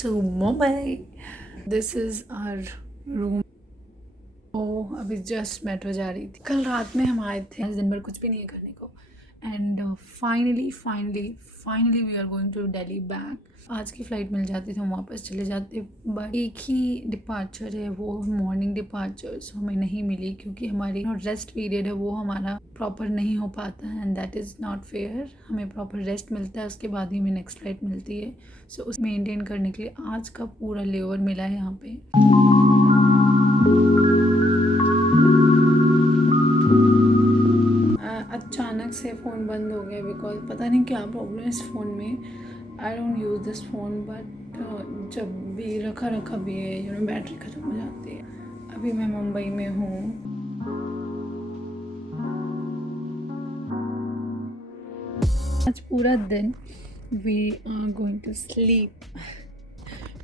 to Mumbai. This is our room. ओ अभी just metro जा रही थी। कल रात में हम आए थे, आज दिन भर कुछ भी नहीं है करने को। And finally we are going to Delhi back. आज की फ़्लाइट मिल जाती तो हम वापस चले जाते, बट एक ही डिपार्चर है, वो मॉर्निंग डिपार्चर, सो हमें नहीं मिली क्योंकि हमारी रेस्ट पीरियड है वो हमारा प्रॉपर नहीं हो पाता है, and that is not fair. हमें प्रॉपर रेस्ट मिलता है, उसके बाद ही हमें नेक्स्ट फ़्लाइट मिलती है। सो उस मेंटेन करने के लिए आज का पूरा लेओवर मिला है यहाँ पे। अचानक से फ़ोन बंद हो गया बिकॉज पता नहीं क्या प्रॉब्लम है इस फ़ोन में। I don't use this phone, but जब भी रखा भी है बैटरी ख़त्म हो जाती है। अभी मैं मुंबई में हूँ। आज पूरा दिन we are going to sleep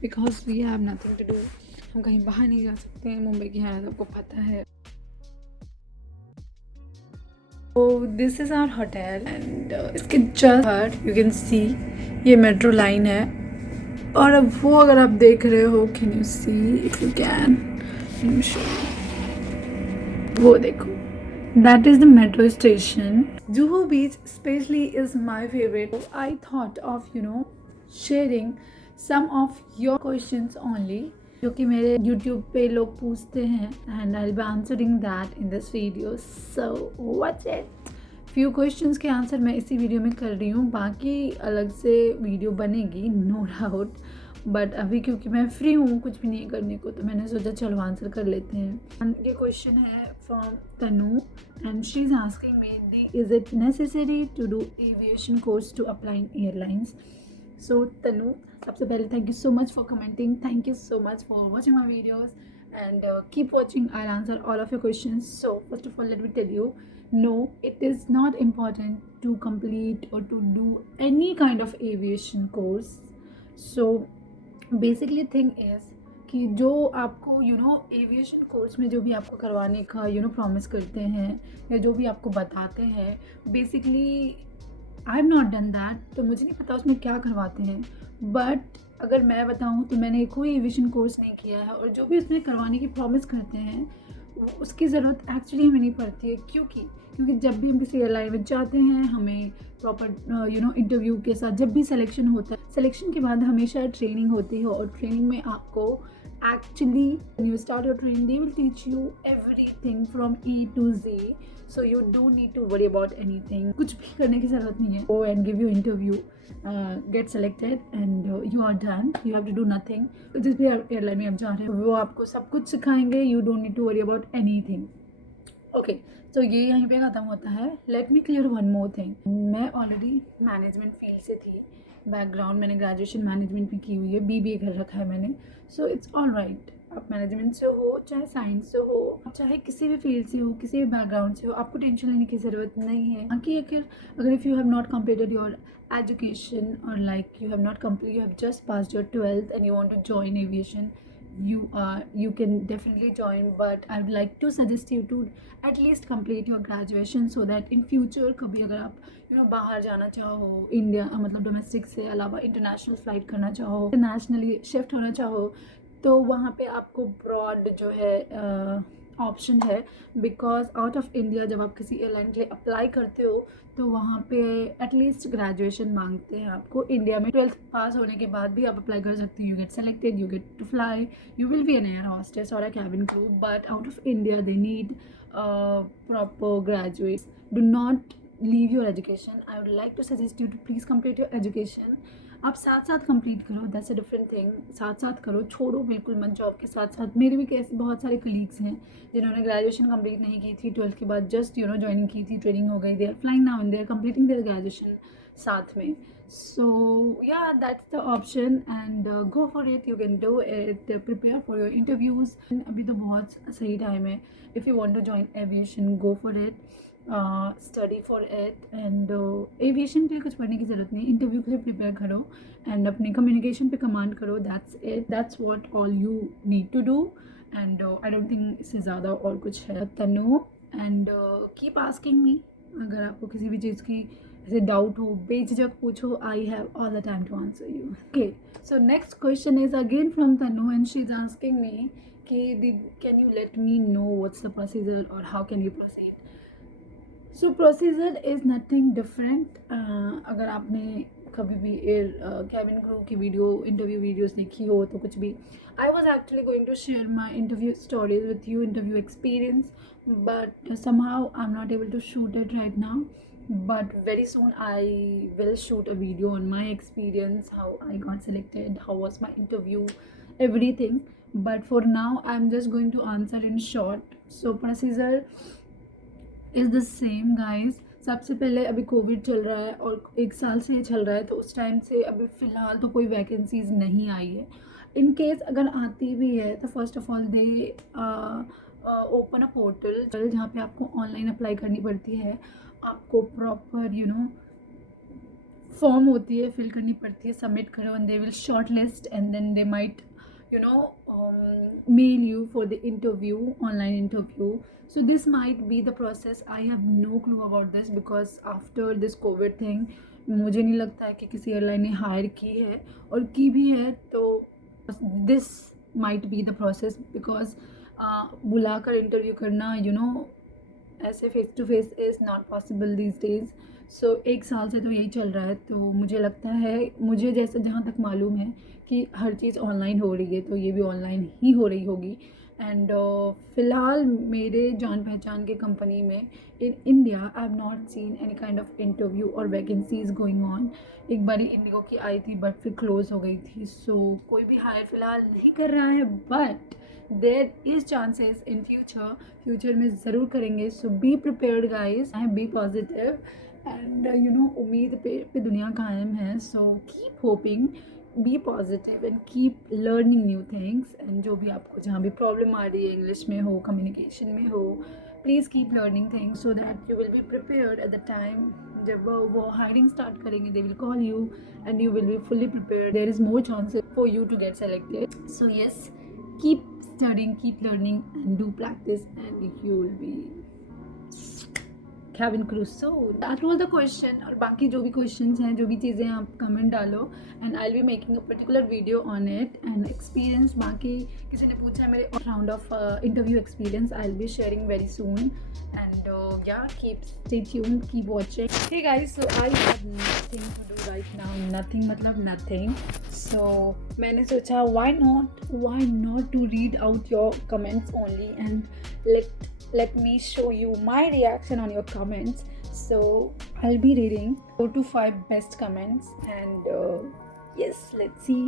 because we have nothing to do. हम कहीं बाहर नहीं जा सकते हैं, मुंबई की हालत आपको पता है। तो this is our hotel and इसके जस्ट यू कैन सी ये मेट्रो लाइन है। और अब वो अगर आप देख रहे हो, can you see, if you can, वो देखो, that is the metro station. Juhu Beach especially is my favorite. I thought of sharing some of your questions only, जो कि मेरे YouTube पे लोग पूछते हैं, and I'll be answering that in this video. So watch it. Few questions के answer मैं इसी वीडियो में कर रही हूँ, बाकी अलग से वीडियो बनेगी नो डाउट, बट अभी क्योंकि मैं फ्री हूँ कुछ भी नहीं करने को, तो मैंने सोचा चलो आंसर कर लेते हैं। ये क्वेश्चन है from Tanu and she is asking me, is it necessary to do aviation course to apply in airlines? So Tanu, सबसे पहले thank you so much for commenting, thank you so much for watching my videos and keep watching. I'll answer all of your questions. So first of all, let me tell you, no, it is not important to complete or to do any kind of aviation course. So basically thing is कि जो आपको aviation course में जो भी आपको करवाने का promise करते हैं या जो भी आपको बताते हैं, basically I have not done that, तो मुझे नहीं पता उसमें क्या करवाते हैं। बट अगर मैं बताऊं तो मैंने कोई एविएशन कोर्स नहीं किया है, और जो भी उसमें करवाने की प्रॉमिस करते हैं उसकी ज़रूरत एक्चुअली हमें नहीं पड़ती है। क्योंकि जब भी हम किसी एयरलाइन में जाते हैं, हमें प्रॉपर इंटरव्यू के साथ जब भी सिलेक्शन होता है, सिलेक्शन के बाद हमेशा ट्रेनिंग होती है, और ट्रेनिंग में आपको actually when you start your training they will teach you everything from E to Z. So you don't need to worry about anything. कुछ भी करने की ज़रूरत नहीं है। Go and give your interview, get selected and you are done. You have to do nothing. जिस भी airline में आप जा रहे हो वो आपको सब कुछ सिखाएंगे. You don't need to worry about anything. Okay, तो ये यहीं पे ख़त्म होता है। Let me clear one more thing, मैं ऑलरेडी मैनेजमेंट फील्ड से थी, बैकग्राउंड मैंने ग्रेजुएशन मैनेजमेंट में की हुई है, BBA कर रखा है मैंने। सो इट्स ऑल राइट, आप मैनेजमेंट से हो, चाहे साइंस से हो, चाहे किसी भी फील्ड से हो, किसी भी बैकग्राउंड से हो, आपको टेंशन लेने की ज़रूरत नहीं है। बाकी अगर if you have not completed your education, or like you have just passed your 12th and you want to join aviation, you can definitely join, but I would like to suggest you to at least complete your graduation, so that in future कभी अगर आप बाहर जाना चाहो, India मतलब domestic से अलावा international flight करना चाहो, इंटरनेशनली शिफ्ट होना चाहो, तो वहाँ पे आपको ब्रॉड जो है ऑप्शन है। बिकॉज आउट ऑफ इंडिया जब आप किसी एयरलाइन के लिए अप्लाई करते हो तो वहाँ पे एटलीस्ट ग्रेजुएशन मांगते हैं आपको। इंडिया में 12th पास होने के बाद भी आप अप्लाई कर सकते हो, you get selected, you get to fly, you will be an air hostess और a cabin crew. But out of India they need proper graduates. Do not leave your education. I would like to suggest you to please complete your education. आप साथ साथ complete करो, that's a different thing. साथ साथ करो, छोड़ो बिल्कुल मत जॉब के साथ साथ। मेरे भी कैसे बहुत सारे कलीग्स हैं जिन्होंने ग्रेजुएशन कंप्लीट नहीं की थी, 12th के बाद जस्ट ज्वाइनिंग की थी, ट्रेनिंग हो गई, they are flying now and they are completing their graduation साथ में। So yeah that's the option and go for it, you can do it, prepare for your interviews. अभी तो बहुत सही टाइम है। If you want to join aviation, go for it, study for it. And aviation के लिए कुछ पढ़ने की ज़रूरत नहीं, इंटरव्यू के लिए प्रिपेयर करो एंड अपने कम्युनिकेशन पे कमांड करो, that's it, that's what all you need to do. And I don't think इससे ज़्यादा और कुछ है। Tanu, and keep asking me, अगर आपको किसी भी चीज़ की ऐसे डाउट हो बेझिझक पूछो, I have all the time to answer you. Okay, so next question is again from Tanu and she's asking me can you let me know what's the procedure or how can you proceed. So procedure is nothing different. अगर आपने कभी भी air cabin crew की interview videos देखी हो तो कुछ भी, I was actually going to share my interview stories with you, interview experience, but somehow I'm not able to shoot it right now. But very soon I will shoot a video on my experience, how I got selected, how was my interview, everything. But for now I'm just going to answer in short. So procedure is the same guys. सबसे पहले अभी Covid चल रहा है और 1 साल से ये चल रहा है, तो उस टाइम से अभी फ़िलहाल तो कोई वैकेंसीज़ नहीं आई है. इन केस अगर आती भी है तो first of all they open a portal जहाँ पे आपको ऑनलाइन अप्लाई करनी पड़ती है. आपको प्रॉपर फॉर्म होती है, फिल करनी पड़ती है, सबमिट करो and they will shortlist and then they might mail you for the interview, online interview. So this might be the process. I have no clue about this because after this covid thing मुझे नहीं लगता है कि किसी airline ने higher की है, और की भी है तो this might be the process because बुलाकर इंटरव्यू करना ऐसे face to face is not possible these days. So 1 साल से तो यही चल रहा है, तो मुझे लगता है, मुझे जैसे जहाँ तक मालूम है कि हर चीज़ ऑनलाइन हो रही है, तो ये भी ऑनलाइन ही हो रही होगी. एंड फ़िलहाल मेरे जान पहचान के कंपनी में in India I have not seen any kind of interview और वैकेंसीज गोइंग ऑन. एक बारी इंडिगो की आई थी बट फिर क्लोज हो गई थी. सो कोई भी हायर फ़िलहाल नहीं कर रहा है, but there is chances in future में ज़रूर करेंगे. So be prepared guys, be positive and उम्मीद पे दुनिया कायम है. So keep hoping, be positive and keep learning new things. And जो भी आपको जहाँ भी प्रॉब्लम आ रही है, इंग्लिश में हो, कम्युनिकेशन में हो, please keep learning things so that you will be prepared at the time जब वो हायरिंग स्टार्ट करेंगे. They will call you and you will be fully prepared. There is more chances for you to get selected. So yes, keep studying, keep learning and do practice and you will be cabin crew. So that was the question. और बाकी जो भी questions हैं, जो भी चीज़ें आप comment डालो and I'll be making a particular video on it and experience. बाकी किसी ने पूछा है मेरे round of interview experience, I'll be sharing very soon. And yeah, stay tuned, keep watching. Hey guys, so I have nothing to do right now. Nothing मतलब nothing. So मैंने सोचा why not to read out your comments only and let me show you my reaction on your comments. So I'll be reading 4 to 5 best comments and yes, let's see.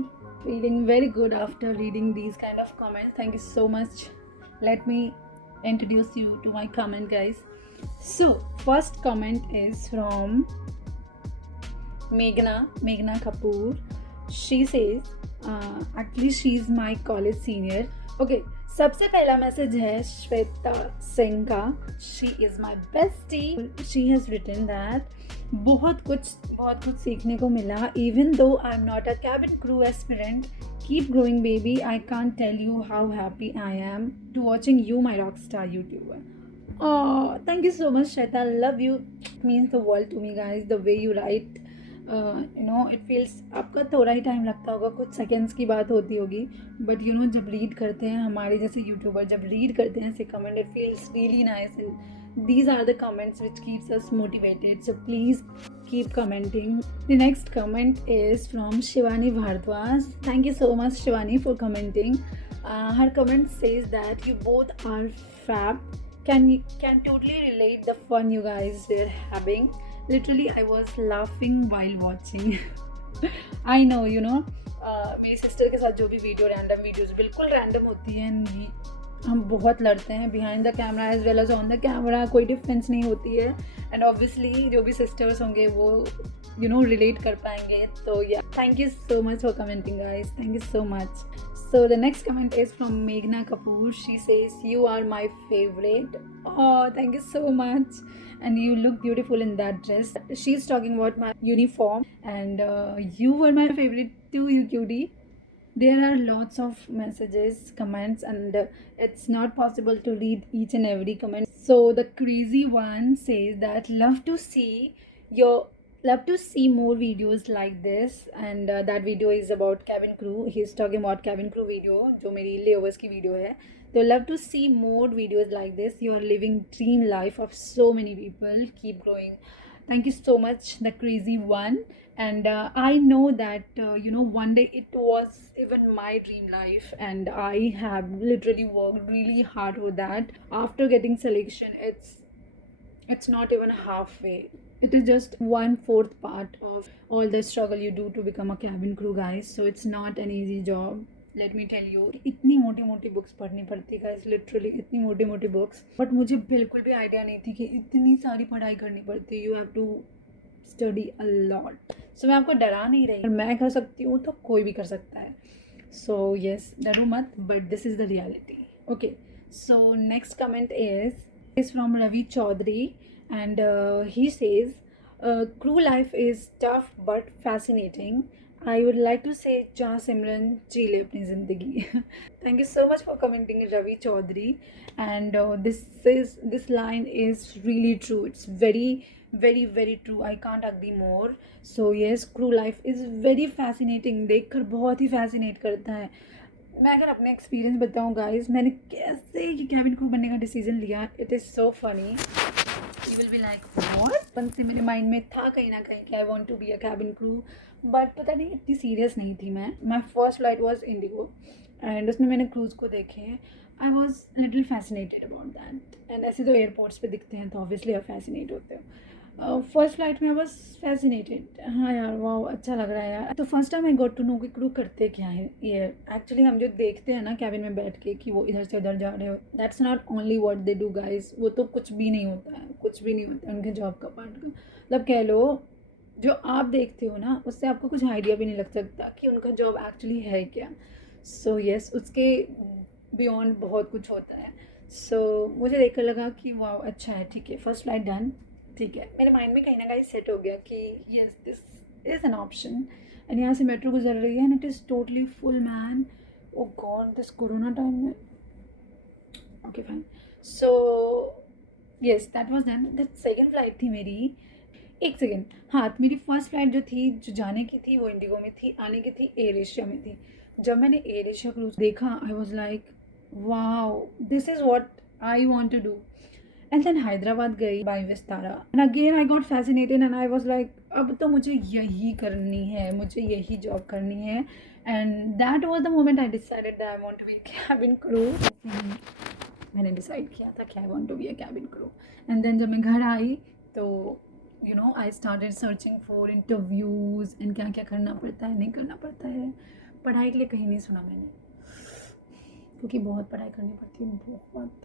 Feeling very good after reading these kind of comments. Thank you so much. Let me introduce you to my comment, guys. So first comment is from Meghna Kapoor. She says actually she's my college senior. Okay, सबसे पहला message है श्वेता सिंह का. She is my bestie. She has written that बहुत कुछ सीखने को मिला. Even though I am not a cabin crew aspirant, keep growing baby. I can't tell you how happy I am to watching you my rock star YouTuber. Thank you so much, Shweta. Love you. It means the world to me, guys. The way you write, it feels, आपका थोड़ा ही time लगता होगा, कुछ seconds की बात होती होगी, but जब रीड करते हैं हमारे जैसे यूट्यूबर जब रीड करते हैं ऐसे comment, it feels really nice. These are the comments which keeps us motivated. So please keep commenting. The next comment is from Shivani Bhardwaj. Thank you so much, Shivani, for commenting. Her comment says that you both are fab. Can totally relate the fun you guys were having. Literally, I was laughing while watching. I know, मेरी sister के साथ जो भी random videos बिल्कुल random होती हैं, हम बहुत लड़ते हैं behind the camera as well as on the camera, कोई डिफरेंस नहीं होती है. एंड ऑब्वियसली जो भी सिस्टर्स होंगे वो रिलेट कर पाएंगे. तो या, thank you so much for commenting guys. Thank you so much. So the next comment is from Meghna Kapoor. She says, you are my favorite. Oh, thank you so much. And you look beautiful in that dress. She's talking about my uniform. And you were my favorite too, you cutie. There are lots of messages, comments, and it's not possible to read each and every comment. So the crazy one says that love to see your Love to see more videos like this, and that video is about cabin crew. He's talking about cabin crew video जो मेरी layovers की video है. So love to see more videos like this. You are living dream life of so many people. Keep growing. Thank you so much, the crazy one. And I know that one day it was even my dream life, and I have literally worked really hard for that. After getting selection, it's not even halfway. It is just one fourth part of all the struggle you do to become a cabin crew, guys. So it's not an easy job. Let me tell you, इतनी मोटी मोटी books पढ़नी पड़ती है guys, literally इतनी मोटी मोटी books. But मुझे बिल्कुल भी आइडिया नहीं थी कि इतनी सारी पढ़ाई करनी पड़ती है. You have to study a lot. So मैं आपको डरा नहीं रही, अगर मैं कर सकती हूँ तो कोई भी कर सकता है. सो यस, डरो मत, but this is the reality. Okay, so next comment is from Ravi Chaudhary, and he says, crew life is tough but fascinating. I would like to say, जा सिमरन जी ले अपनी ज़िंदगी. Thank you so much for commenting, Ravi Chaudhary. And this line is really true. It's very very very true. I can't agree more. So yes, crew life is very fascinating. देखकर बहुत ही fascinate करता है. मैं अगर अपने experience बताऊँ guys, मैंने कैसे ये कैबिन क्रू बनने का डिसीजन लिया. It is so funny. You will be like what. बन से मेरे माइंड में था कहीं ना कहीं कि I want to be a cabin crew, but पता नहीं इतनी सीरियस नहीं थी मैं. My first flight was IndiGo, and उसमें मैंने क्रूज़ को देखे. I was little fascinated about that. And ऐसे तो एयरपोर्ट्स पे दिखते हैं तो ऑब्वियसली आप फैसिनेट होते हो. फर्स्ट फ्लाइट में आई वॉज फैसिनेटेड. हाँ यार, वाह अच्छा लग रहा है यार. तो first time I got to know कि क्रू करते क्या है ये. एक्चुअली हम जो देखते हैं ना कैबिन में बैठ के कि वो इधर से उधर जा रहे हो, that's not only what they do guys. वो तो कुछ भी नहीं होता है, कुछ भी नहीं होता है उनके जॉब का पार्ट का. मतलब कह लो, जो आप देखते हो ना उससे आपको कुछ आइडिया भी नहीं लग सकता कि उनका जॉब एक्चुअली है क्या. सो यस, उसके बियॉन्ड बहुत कुछ होता है. सो मुझे देखकर लगा कि वाह अच्छा है, ठीक है, फर्स्ट फ्लाइट डन. ठीक है, मेरे माइंड में कहीं ना कहीं सेट हो गया कि yes, this is an option. And यहाँ से मेट्रो गुजर रही है and it is totally full man. Oh god, this corona time में. Okay fine. So yes, that was then. That second flight थी मेरी. एक सेकेंड, हाँ, मेरी फर्स्ट फ्लाइट जो थी, जो जाने की थी वो इंडिगो में थी, आने की थी एयर एशिया में थी. जब मैंने एयर एशिया क्रूज देखा, I was like wow, this is what I want to do. And then Hyderabad गई by Vistara, and again I got fascinated and I was like अब तो मुझे यही करनी है, मुझे यही जॉब करनी है. And that was the moment I decided that I want to be cabin crew. मैंने डिसाइड किया था कि I want to be a cabin crew. And then जब मैं घर आई तो I started searching for interviews and क्या क्या करना पड़ता है, नहीं करना पड़ता है. पढ़ाई के लिए कहीं नहीं सुना मैंने, क्योंकि बहुत पढ़ाई करनी पड़ती है, बहुत.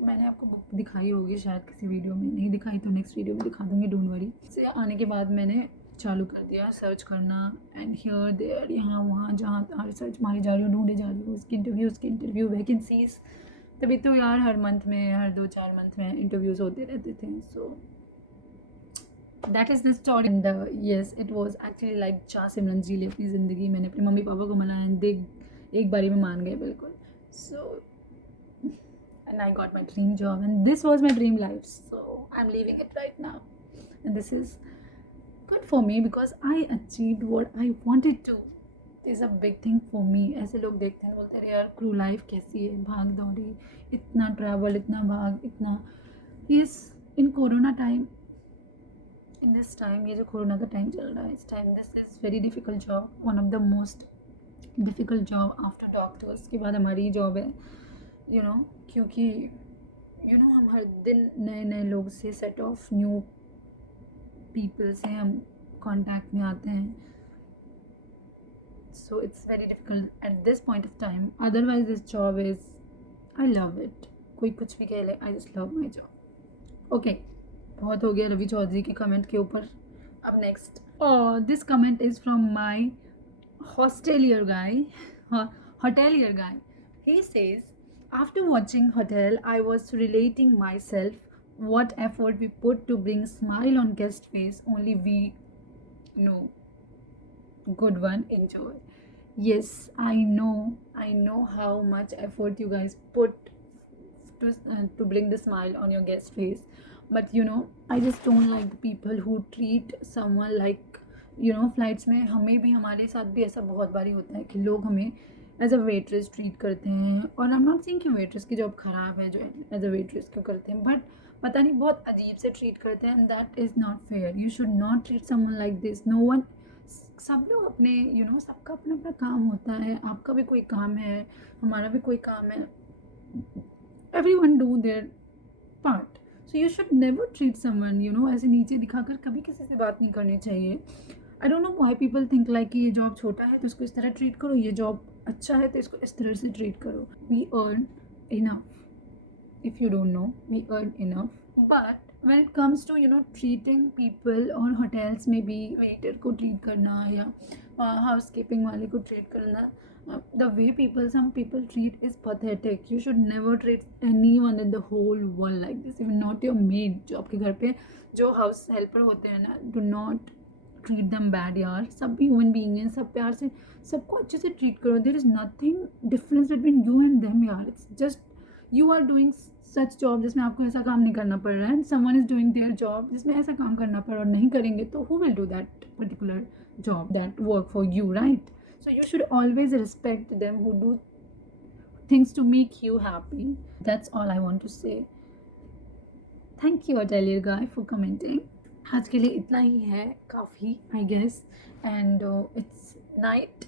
मैंने आपको बुक दिखाई होगी शायद किसी वीडियो में, नहीं दिखाई तो नेक्स्ट वीडियो में दिखा दूँगी, डोंट वरी. से आने के बाद मैंने चालू कर दिया सर्च करना, एंड हियर देयर, यहाँ वहाँ जहाँ तहाँ रिसर्च मारी जा रही हूँ, ढूंढे जा रही हूँ उसकी इंटरव्यू वैकेंसीज. तभी तो यार हर मंथ में, हर 2-4 मंथ में इंटरव्यूज़ होते रहते थे. So that is the story. And yes, it was actually like जा सिमरन जी ले अपनी ज़िंदगी. मैंने अपने मम्मी पापा को मनाया एंड देख एक बारी में मान गए बिल्कुल. सो and I got my dream job, and this was my dream life, so I'm leaving it right now. And this is good for me because I achieved what I wanted to. This is a big thing for me. ऐसे लोग देखते हैं, बोलते हैं यार crew life कैसी है, भाग दौड़ी, इतना ट्रैवल, इतना भाग, इतना. yes, in corona time, in this time, ये जो कोरोना का टाइम चल रहा है, इस time this is very difficult job, one of the most difficult job after doctors के बाद हमारी जॉब है. क्योंकि हम हर दिन नए नए लोग से, सेट ऑफ न्यू पीपल से हम कांटेक्ट में आते हैं. So it's very difficult at this point of time. Otherwise this job is, I love it. कोई कुछ भी कह ले, I just love my job. Okay, बहुत हो गया रवि चौधरी के कमेंट के ऊपर. अब next, this comment is from my hostelier guy. He says, after watching Hotel, I was relating myself. What effort we put to bring smile on guest face, only we know. Good one, enjoy. Yes, I know how much effort you guys put to bring the smile on your guest face. But I just don't like the people who treat someone like flights में हमें भी, हमारे साथ भी ऐसा बहुत बारी होता है कि लोग हमें एज अ वेट्रेस ट्रीट करते हैं। और आई एम नॉट सेइंग कि वेट्रेस की जॉब ख़राब है जो एज अ वेट्रेस क्यों करते हैं, बट पता नहीं बहुत अजीब से ट्रीट करते हैं, and that is not fair. You should not treat someone like this. No one, सब लोग अपने सबका अपना अपना काम होता है, आपका भी कोई काम है, हमारा भी कोई काम है, everyone do their part. So you should never treat someone ऐसे नीचे दिखाकर कभी किसी से बात नहीं करनी चाहिए। I don't know why people think like कि ये जॉब छोटा है तो इसको इस तरह ट्रीट करो, ये जॉब अच्छा है तो इसको इस तरह से ट्रीट करो। We earn enough, if you don't know, we earn enough, but when it comes to treating people और hotels में भी waiter को treat करना या housekeeping वाले को treat करना, the way some people treat is pathetic. You should never treat anyone in the whole world like this, even not your maid जो आपके घर पे जो house helper होते हैं ना, do not treat them bad यार। सब भी ह्यूमन बीइंग हैं, सब प्यार से सबको अच्छे से ट्रीट करो। There is nothing difference between you and them यार। It's just you are doing such job जिसमें आपको ऐसा काम नहीं करना पड़ रहा है, and someone is doing their job जिसमें ऐसा काम करना पड़ रहा है, और नहीं करेंगे तो who will do that particular job, that work for you, right? So you should always respect them who do things to make you happy. That's all I want to say. Thank you Atelier guy for commenting. आज के लिए इतना ही है काफ़ी I guess, and it's night,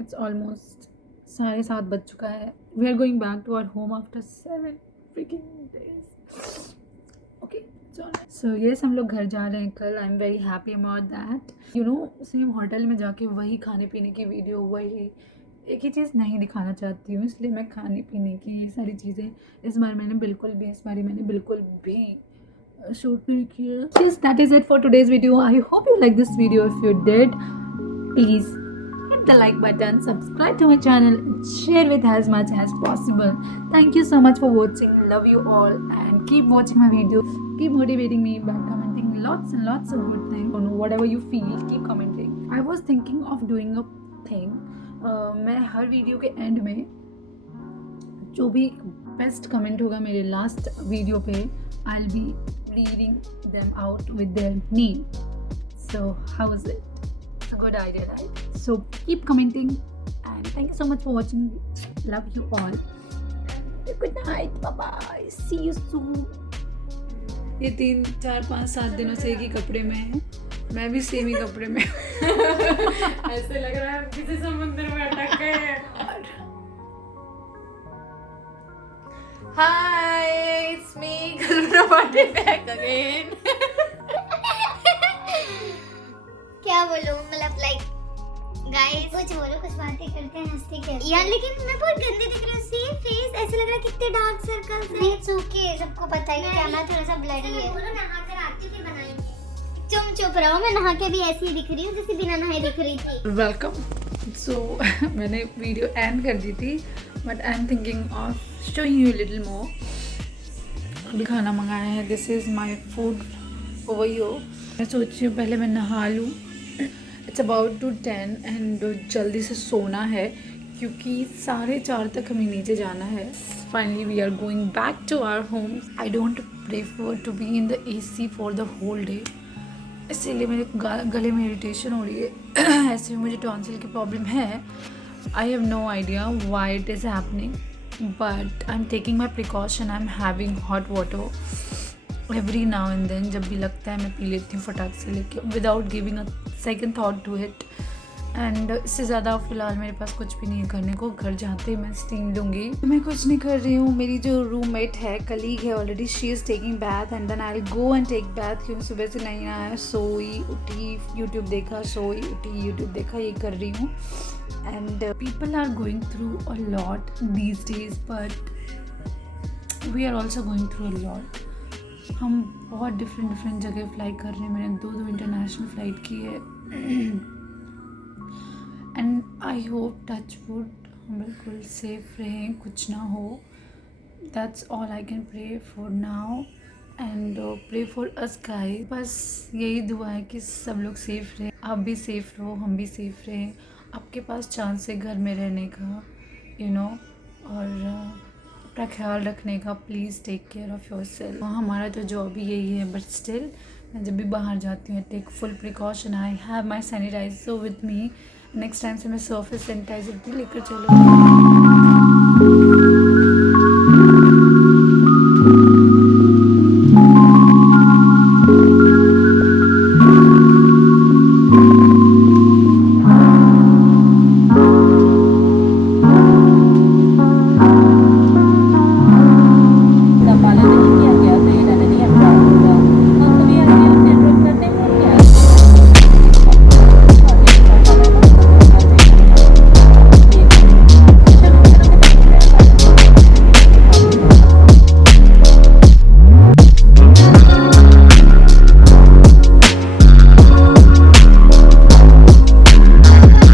it's almost 7:30 बज चुका है। We are going back to our home after 7 freaking days. Okay, so yes, हम लोग घर जा रहे हैं कल। I am very happy about that. Same hotel में जाके वही खाने पीने की वीडियो, वही एक ही चीज़ नहीं दिखाना चाहती हूँ, इसलिए मैं खाने पीने की ये सारी चीज़ें इस बार मैंने बिल्कुल भी शूट नहीं किया। Yes, that is it for today's video. I hope you like this video. If you did, please hit the like button, subscribe to my channel, and share with as much as possible. Thank you so much for watching. Love you all, and keep watching my videos. Keep motivating me by commenting lots and lots of good things. Whatever you feel, keep commenting. I was thinking of doing a thing. मैं हर video के and में जो भी best comment होगा मेरे last video पे, I'll be reading them out with their name. So how is it? It's a good idea, right? So keep commenting, and thank you so much for watching. Love you all. Good night. Bye bye. See you soon. ये 3, 4, 5, 7 दिनों से एक ही कपड़े में है, मैं भी same ही कपड़े में ऐसे लग रहा है किसी समुद्र में अटक गए हैं। Hi, it's me, Kalpana Party back again. क्या बोलूं, मतलब लाइक गाइस कुछ बोलो, कुछ बातें करते हैं, हंसते खेलते यार। लेकिन मैं बहुत गंदी दिख रही हूँ, सी फेस ऐसे लग रहा है कितने डार्क सर्कल्स हैं। इट्स ओके, सबको पता है कि कैमरा थोड़ा सा ब्लरी है। बोलो नहा कर आती फिर बनाएंगे। चुप रहो, मैं नहा के भी ऐसी ही दिख रही हूँ जैसे बिना नहाए दिख रही थी। वेलकम। सो मैंने वीडियो एंड कर दी थी, but I am thinking of showing you little more. अभी खाना मंगाया है, this is my food over you. मैं सोच रही हूँ पहले मैं नहा लूँ। इट्स अबाउट टू 10 एंड जल्दी से सोना है क्योंकि 4:30 तक हमें नीचे जाना है। Finally we are going back to our home. I don't prefer to be in the AC for the whole day, इसीलिए मेरे गले में इरिटेशन हो रही है। ऐसे मुझे टॉन्सिल की प्रॉब्लम है। I have no idea why it is happening, but I am taking my precaution. I am having hot water every now and then. जब भी लगता है मैं पी लेती हूँ फटाक से लेके, without giving a second thought to it. And इससे ज़्यादा फ़िलहाल मेरे पास कुछ भी नहीं है करने को। घर जाते मैं स्टीम लूँगी। मैं कुछ नहीं कर रही हूँ। मेरी जो रूममेट है, कलीग है already, she is taking bath and then I will go and take bath. क्योंकि सुबह से नहीं आया, सोई उठी, यूट्यूब देखा, सोई उठी, यूट्यूब देखा, ये कर रही हूँ। And people are going through a lot these days, but we are also going through a lot. हम बहुत डिफरेंट जगह फ्लाई कर रहे हैं। मैंने 2 इंटरनेशनल फ़्लाइट की है। And I hope touch wood हम बिल्कुल सेफ रहें, कुछ ना हो। That's all I can pray for now and pray for us guys. बस यही दुआ है कि सब लोग सेफ रहें, आप भी सेफ रहो, हम भी सेफ रहें। आपके पास चांस है घर में रहने का, और अपना ख्याल रखने का। Please take care of yourself. हमारा तो जॉब ही यही है, बट स्टिल मैं जब भी बाहर जाती हूँ take full precaution. I have my sanitizer with me. Next time से मैं सर्फेस सैनिटाइज़र भी लेकर चलूँगी।